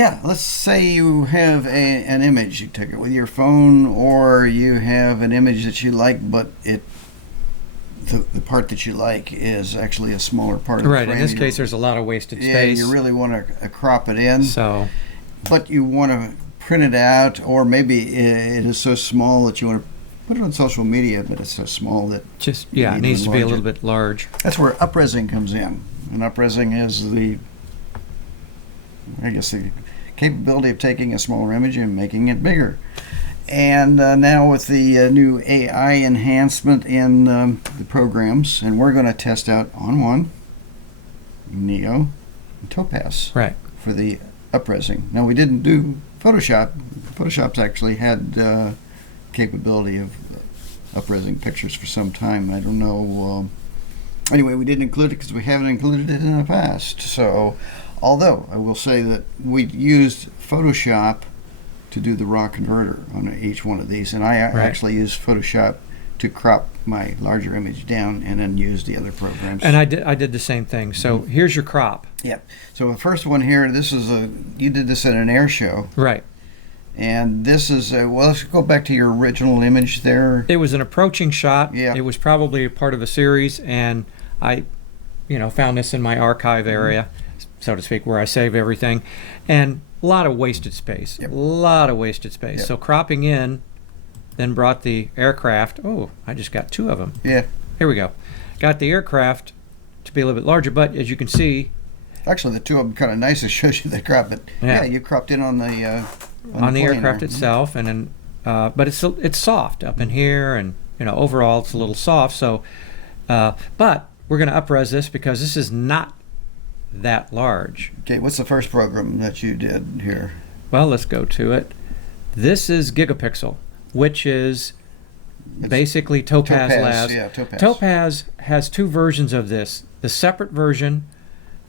Yeah, let's say you have an image, you take it with your phone, or you have an image that you like, but the part that you like is actually a smaller part of the frame. Right, in this case there's a lot of wasted space. Yeah, you really want to crop it in. So, but you want to print it out, or maybe it is so small that you want to put it on social media, but it's so small that it needs to be a little bit large. That's where upressing comes in. And upressing is the capability of taking a smaller image and making it bigger. And now with the new AI enhancement in the programs, and we're going to test out On1, Neo, and Topaz for the upressing. Now we didn't do Photoshop. Photoshop's actually had capability of upressing pictures for some time. I don't know. Anyway, we didn't include it because we haven't included it in the past. So, although I will say that we used Photoshop to do the raw converter on each one of these, and I actually used Photoshop to crop my larger image down and then use the other programs. And I did the same thing. So here's your crop. Yep. So the first one here, this is you did this at an air show. Right. And this is, let's go back to your original image there. It was an approaching shot. Yeah. It was probably a part of a series, and I, found this in my archive area, so to speak, where I save everything. And a lot of wasted space. Yep. A lot of wasted space. Yep. So cropping in, then brought the aircraft. Oh, I just got two of them. Yeah. Here we go. Got the aircraft to be a little bit larger, but as you can see, actually the two of them kind of nice. It shows you the crop, but yeah, you cropped in on the aircraft itself, and then but it's soft up in here, and overall it's a little soft. So, but we're going to upres this because this is not that large. Okay, what's the first program that you did here? Well, let's go to it. This is Gigapixel, which is basically Topaz Labs. Yeah, Topaz. Topaz has two versions of this. The separate version,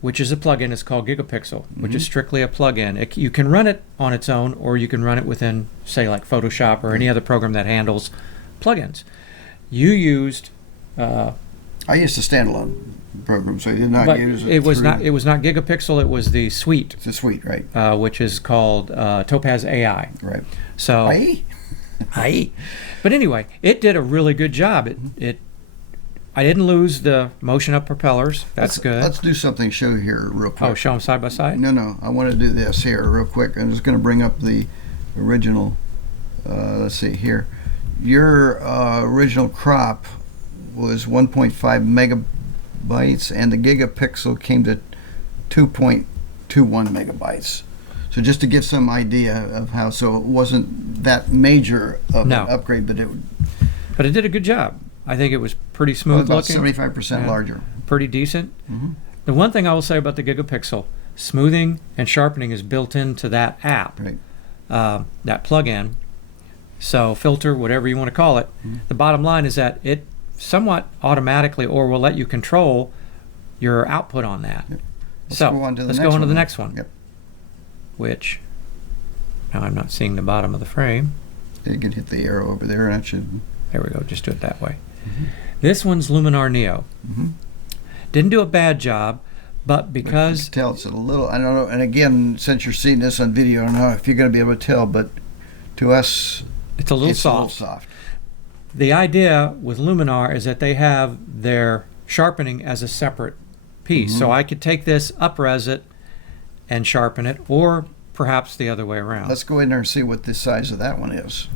which is a plugin, is called Gigapixel, which is strictly a plugin. You can run it on its own, or you can run it within, say, like Photoshop or any other program that handles plugins. You used. I used a standalone program, so I did not use it. It was not Gigapixel. It was the suite. It's a suite, right? Which is called Topaz AI. Right. So. AI. But anyway, it did a really good job. I didn't lose the motion of propellers. That's good. Let's do something. Show here real quick. Oh, show them side by side? No. I want to do this here real quick. I'm just going to bring up the original. Let's see here. Your original crop was 1.5 megabytes, and the Gigapixel came to 2.21 megabytes. So just to give some idea of how, so it wasn't that major of an upgrade, but it did a good job. I think it was pretty smooth about looking. 75% larger. Pretty decent. The one thing I will say about the Gigapixel, smoothing and sharpening is built into that app, that plugin. So filter, whatever you want to call it. The bottom line is that it somewhat automatically or will let you control your output on that. Let's go on to the next one. Yep. Which, now I'm not seeing the bottom of the frame. You can hit the arrow over there, and that should. There we go. Just do it that way. This one's Luminar Neo. Didn't do a bad job, but because you can tell it's a little. I don't know. And again, since you're seeing this on video, I don't know if you're going to be able to tell, but to us, it's a little soft. The idea with Luminar is that they have their sharpening as a separate piece. So I could take this, upres it, and sharpen it, or perhaps the other way around. Let's go in there and see what the size of that one is.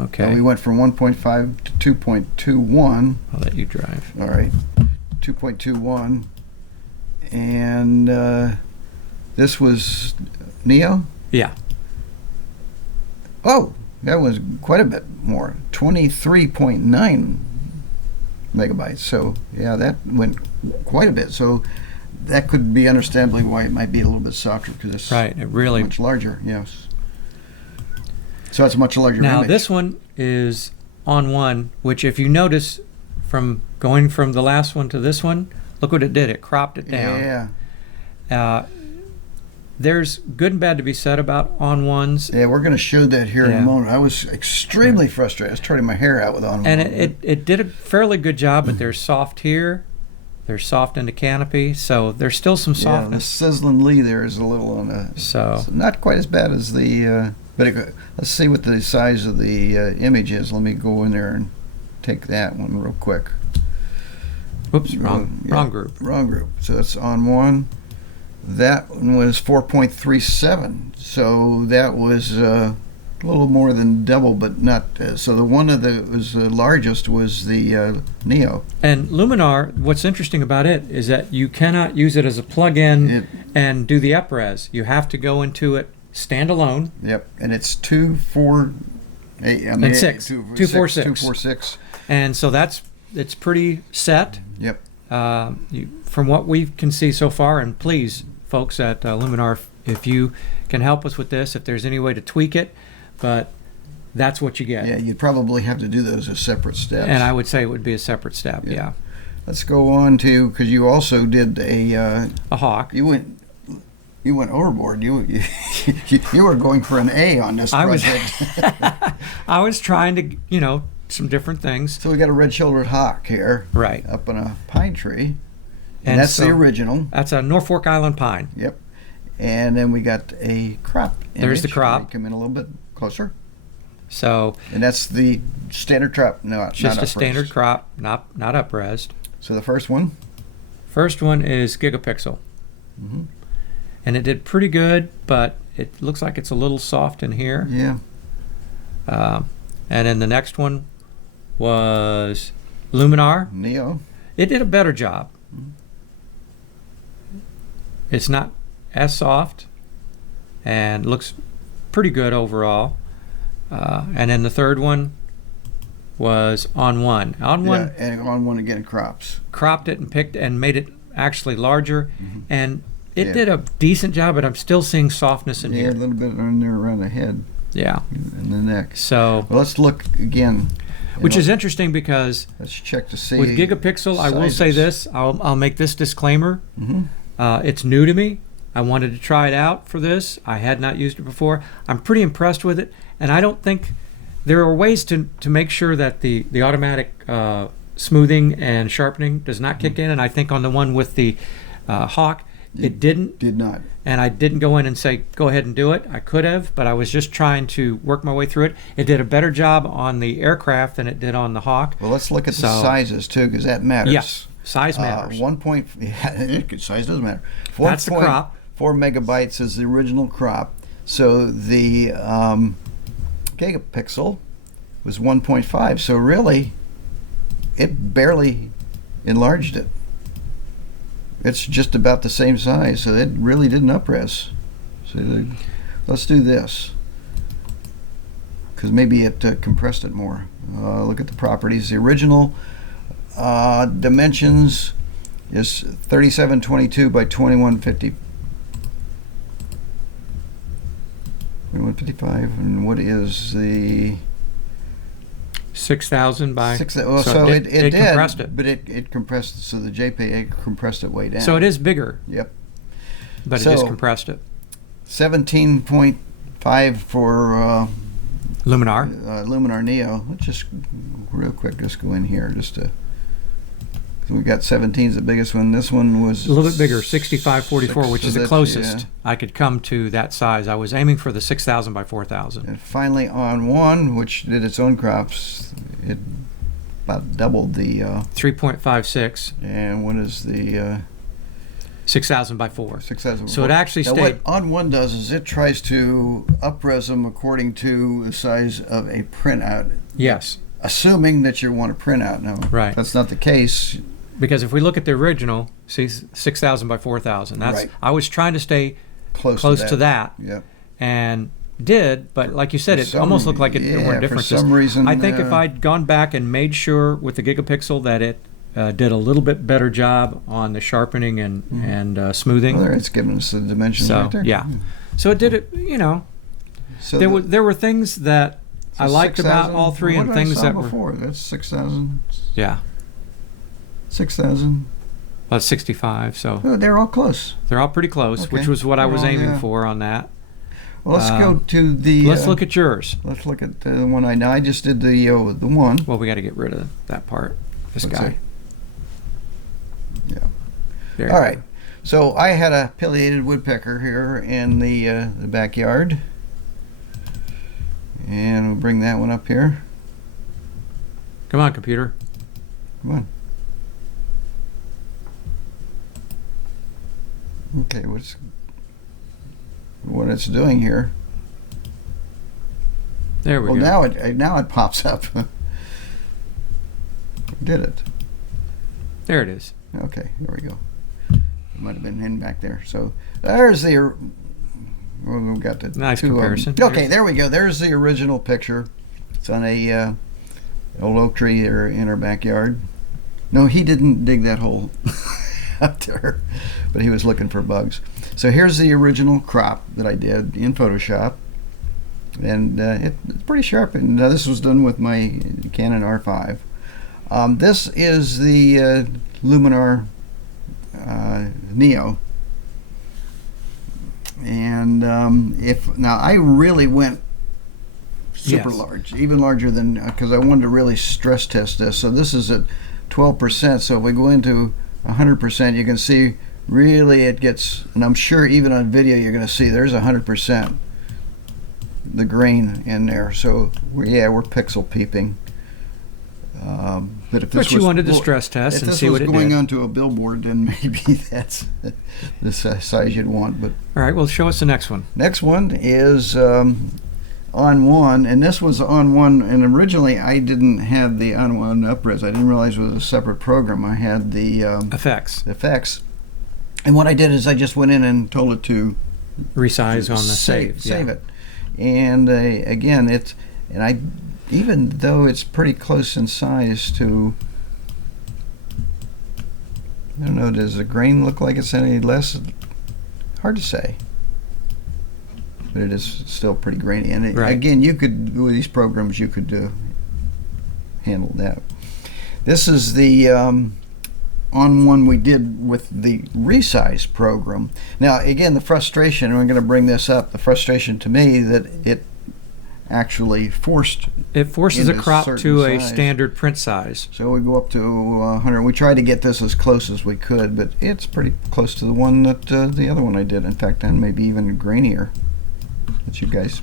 Okay. And we went from 1.5 to 2.21. I'll let you drive. All right. 2.21. And this was Neo? Yeah. Oh, that was quite a bit more. 23.9 megabytes. So, yeah, that went quite a bit. So that could be understandably why it might be a little bit softer, because it's it really much larger. Yes. So it's a much larger now image. This one is On1, which if you notice from going from the last one to this one, look what it did. It cropped it down. Yeah. There's good and bad to be said about On1s. Yeah, we're going to show that here in a moment. I was extremely frustrated. I was turning my hair out with On1. And it did a fairly good job, but there's soft here They're soft in the canopy, so there's still some Yeah, the softness. sizzling Lee there is a little on the. So Not quite as bad as the. Let's see what the size of the image is. Let me go in there and take that one real quick. whoops, wrong group. Wrong group. So that's on one. That one was 4.37. So that was a little more than double, but not. So the one of the was the largest was the Neo. And Luminar, what's interesting about it is that you cannot use it as a plug-in and do the Upres. You have to go into it standalone. Yep, and it's 248. I mean, And 6. 246. 246. And so it's pretty set. Yep. From what we can see so far, and please, folks at Luminar, if you can help us with this, if there's any way to tweak it, but that's what you get. Yeah, you'd probably have to do those as separate steps. And I would say it would be a separate step. Yeah. Let's go on to, because you also did a Hawk. You went overboard. You were going for an A on this project. I was trying to, some different things. So we got a red-shouldered hawk here, Right. up in a pine tree, and that's the original. That's a Norfolk Island pine. Yep. And then we got a crop. There's the image. crop. Come in a little bit closer. So. And that's the standard crop. No, Just not a standard crop, not upresed. So the first one. First one is gigapixel. Mm-hmm. And it did pretty good, but it looks like it's a little soft in here. Yeah. And then the next one was Luminar. Neo. It did a better job. It's not as soft and looks pretty good overall. And then the third one was On1. On1 and On1 again crops. cropped it and picked and made it actually larger. Mm-hmm. And it did a decent job, but I'm still seeing softness in Yeah, here. a little bit on there around the head Yeah. and the neck. So, Well, let's look again. which is interesting because Let's check to see. with gigapixel, I will say sizes. this. I'll make this disclaimer. Mm-hmm. It's new to me. I wanted to try it out for this. I had not used it before. I'm pretty impressed with it, and I don't think there are ways to make sure that the automatic smoothing and sharpening does not kick in. And I think on the one with the Hawk, it didn't. Did not. And I didn't go in and say, go ahead and do it. I could have, but I was just trying to work my way through it. It did a better job on the aircraft than it did on the Hawk. Well, let's look at the So- sizes too, because that matters. Yes, size matters. 1 point. Yeah, size doesn't matter. That's the crop. 4 megabytes is the original crop. So the gigapixel was 1.5. So really, it barely enlarged it. It's just about the same size, so it really didn't upres. So let's do this, because maybe it compressed it more. Look at the properties. The original dimensions is 3722 by 2150. 2155, and what is the 6,000 by. 6? Well, so so it it did, compressed it. but it compressed. So the JPEG compressed it way down. So it is bigger, Yep. but So- it just compressed it. 17.5 for Luminar. Luminar Neo. Let's just real quick just go in here just to. We got 17's the biggest one. This one was A little bit bigger, 6544, which so is the that's- closest yeah. I could come to that size. I was aiming for the 6,000 by 4,000. And finally, On1, which did its own crops, it about doubled the. 3.56, And what is the 6,000 by 4. 6,000? So it actually Now, stayed. what On1 does is it tries to upres them according to the size of a printout, Yes, assuming that you want a printout. Now, Right. that's not the case. because if we look at the original, see 6,000 by 4,000. That's Right. I was trying to stay Close to that, Yep. and did, but like you said, For it some almost looked like there yeah, weren't for differences. some reason, I think if I'd gone back and made sure with the gigapixel that it did a little bit better job on the sharpening and smoothing. Well, there it's giving us the dimensions So right there. yeah, so it did it. So There were things that so I liked about 6,000 all three, and what did I things saw that were before. That's 6,000. yeah. 6,000. Well, 65. So Oh, they're all close. they're all pretty close, Okay. which was what I was Well, aiming yeah. for on that. Well, let's go to the. Let's look at yours. Let's look at the one I just did the one. Well, we got to get rid of that part. This What's guy. that? Yeah. There All you right. go. So I had a pileated woodpecker here in the backyard. And we'll bring that one up here. Come on, computer. Come on. Okay, what it's doing here? There we Well, go. now it pops up. Did it? There it is. Okay, there we go. It might have been in back there. So there's the. We've got the Nice two of 'em. comparison. Okay, there we go. There's the original picture. It's on a old oak tree here in our backyard. No, he didn't dig that hole up there, but he was looking for bugs. So here's the original crop that I did in Photoshop, and it's pretty sharp. And this was done with my Canon R5. This is the Luminar Neo. And now I really went super large, even larger than, because I wanted to really stress test this. So this is at 12%. So if we go into 100%, you can see really it gets, and I'm sure even on video you're going to see there's 100% the grain in there. So we're pixel peeping. But if this But you wanted to stress test and see what it If this was going did. onto a billboard, then maybe that's the size you'd want. But All right, well, show us the next one. next one is On1, and this was On1, and originally I didn't have the On1 Upres. I didn't realize it was a separate program. I had the Effects. effects, and what I did is I just went in and told it to Resize on the save. save it. And again, even though it's pretty close in size to, I don't know, does the grain look like it's any less? Hard to say. But it is still pretty grainy. And Right. again, with these programs, you could handle that. This is the On1 we did with the resize program. Now, again, the frustration, and we're going to bring this up, the frustration to me that it actually forces a crop certain to a size. standard print size. So we go up to 100. We tried to get this as close as we could, but it's pretty close to the one that the other one I did. In fact, and maybe even grainier. Let you guys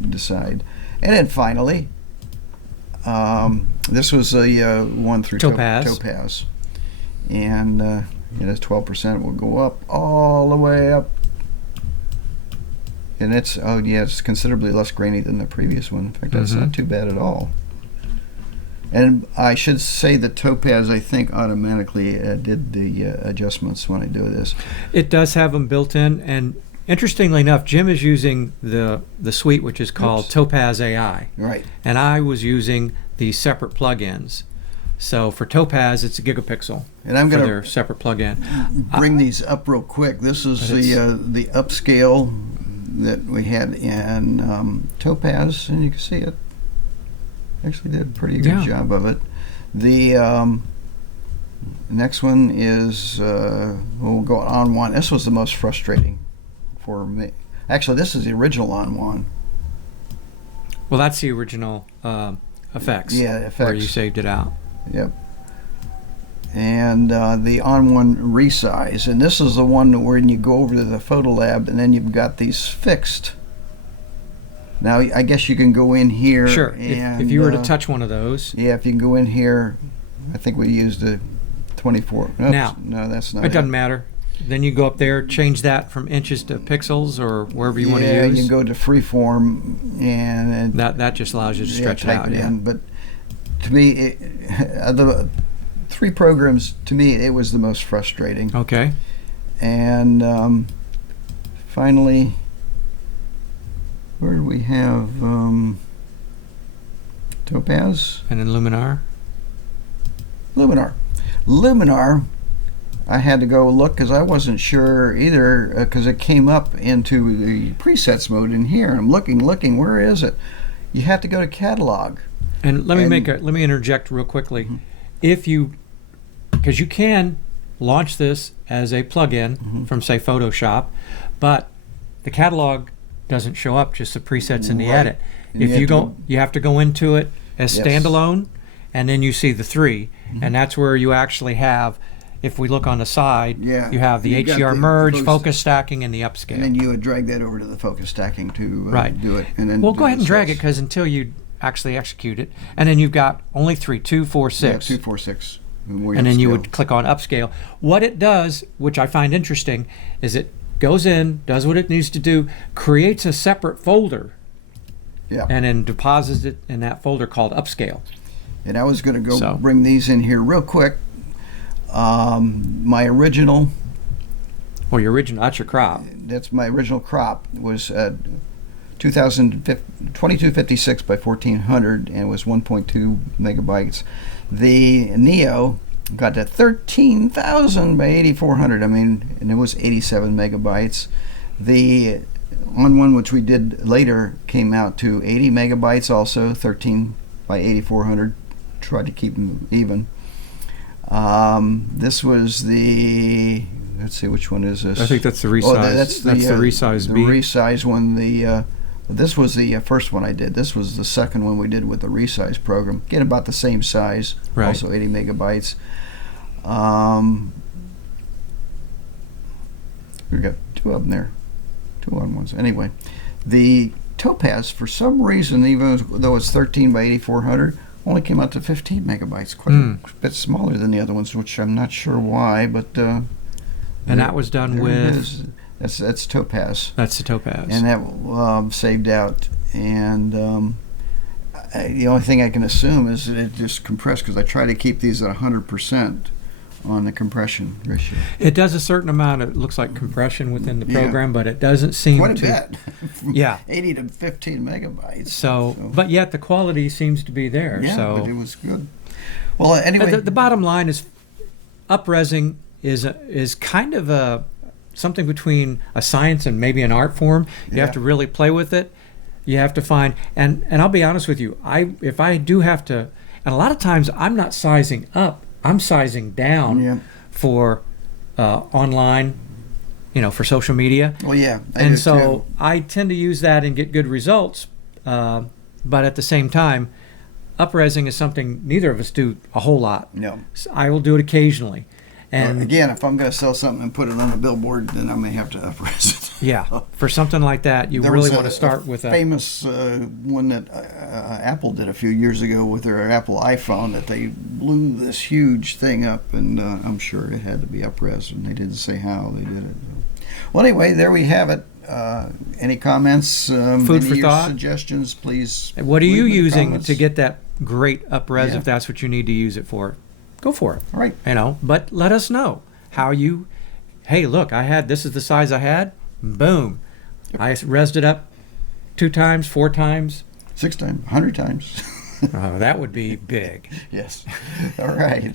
decide. And then finally, this was a one through Topaz. And it is 12%. Will go up all the way up. And it's considerably less grainy than the previous one. In fact, that's not too bad at all. And I should say the Topaz, I think, automatically did the adjustments when I do this. It does have them built in, and interestingly enough, Jim is using the suite which is called Topaz AI. Right. And I was using the separate plugins. So for Topaz, it's a gigapixel. And I'm for going their separate plugin. bring these up real quick. This is the upscale that we had in Topaz, and you can see it actually did a pretty good job of it. The next one is we'll go on one. This was the most frustrating for me. Actually, this is the original On1. Well, that's the original effects. Yeah, effects. Where you saved it out. Yep. And the On1 resize, and this is the one where you go over to the photo lab, and then you've got these fixed. Now, I guess you can go in here. Sure. And, if you were to touch one of those. Yeah, if you can go in here, I think we used a 24. Oops, Now, no, that's not it. Doesn't matter. Then you go up there, change that from inches to pixels or wherever you want to use. Yeah, you can go to freeform, and that just allows you to stretch it out. Yeah. But to me, the three programs, to me, it was the most frustrating. Okay. And finally, where do we have Topaz? And then Luminar. Luminar, I had to go look because I wasn't sure either, because it came up into the presets mode in here. I'm looking, where is it? You have to go to catalog. And let me interject real quickly. If you, because you can launch this as a plugin from say Photoshop, but the catalog doesn't show up, just the presets in the edit. And If you have to go into it as Yes. standalone, and then you see the three, and that's where you actually have if we look on the side, Yeah. you have the You've got HDR the merge, focus- focus stacking, and the upscale. And then you would drag that over to the focus stacking to Right. do it. And then Well, do go ahead the and drag it sets. because until you actually execute it, and then you've got only 3, 2, 4, 6. Yeah, 2, 4, 6. And then you would click on upscale. What it does, which I find interesting, is it goes in, does what it needs to do, creates a separate folder, Yeah. and then deposits it in that folder called upscale. And I was going to go So- bring these in here real quick. My original, Or your original, that's your crop. that's my original crop, was 2256 by 1400 and was 1.2 megabytes. The Neo got to 13,000 by 8400. I mean, and it was 87 megabytes. The On1, which we did later, came out to 80 megabytes also, 13 by 8400. Tried to keep them even. This was the, let's see, which one is this? I think that's the resize. Oh, that's the resize the B. resize one. This was the first one I did. This was the second one we did with the resize program. Get about the same size, Right. also 80 megabytes. We got two of them there, two On1s. Anyway, the Topaz, for some reason, even though it's 13 by 8400, only came out to 15 megabytes, quite a bit smaller than the other ones, which I'm not sure why, but. And that was done there it with. is. That's Topaz. That's the Topaz. And that saved out. And the only thing I can assume is that it just compressed, because I try to keep these at 100% on the compression ratio. It does a certain amount of, it looks like compression within the Yeah. program, but it doesn't seem Quite a to. bit. From Yeah. 80 to 15 megabytes. So, but yet the quality seems to be there. yeah, so but it was good. Well, anyway. the bottom line is, upressing is kind of a something between a science and maybe an art form. You have Yeah. to really play with it. You have to find, and I'll be honest with you, if I do have to, and a lot of times I'm not sizing up, I'm sizing down Yeah. for online, for social media. Well, yeah. I do And too. so I tend to use that and get good results. But at the same time, upressing is something neither of us do a whole lot. No. So I will do it occasionally. And Again, if I'm going to sell something and put it on the billboard, then I may have to upress it. yeah, for something like that, you There really was want to start with a famous one that Apple did a few years ago with their Apple iPhone, that they blew this huge thing up, and I'm sure it had to be upressed, and they didn't say how they did it. Well, anyway, there we have it. Any comments? Food any for of your thought? Suggestions, please. What are you leave in the using comments. to get that great upres Yeah. if that's what you need to use it for? Go for it. All right. But let us know how you, hey, look, this is the size I had. Boom. I resed it up 2 times, 4 times. 6 times, 100 times. Oh, that would be big. Yes. All right.